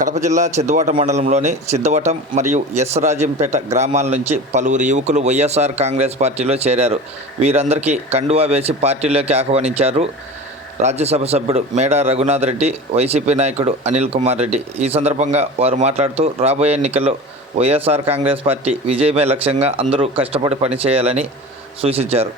కడప జిల్లా సిద్ధవటం మండలంలోని సిద్ధవటం మరియు ఎస్ రాజంపేట గ్రామాల నుంచి పలువురు యువకులు వైఎస్ఆర్ కాంగ్రెస్ పార్టీలో చేరారు. వీరందరికీ కండువా వేసి పార్టీలోకి ఆహ్వానించారు రాజ్యసభ సభ్యుడు మేడా రఘునాథ్ రెడ్డి వైసీపీ నాయకుడు అనిల్ కుమార్ రెడ్డి. ఈ సందర్భంగా వారు మాట్లాడుతూ రాబోయే ఎన్నికల్లో వైఎస్ఆర్ కాంగ్రెస్ పార్టీ విజయమే లక్ష్యంగా అందరూ కష్టపడి పనిచేయాలని సూచించారు.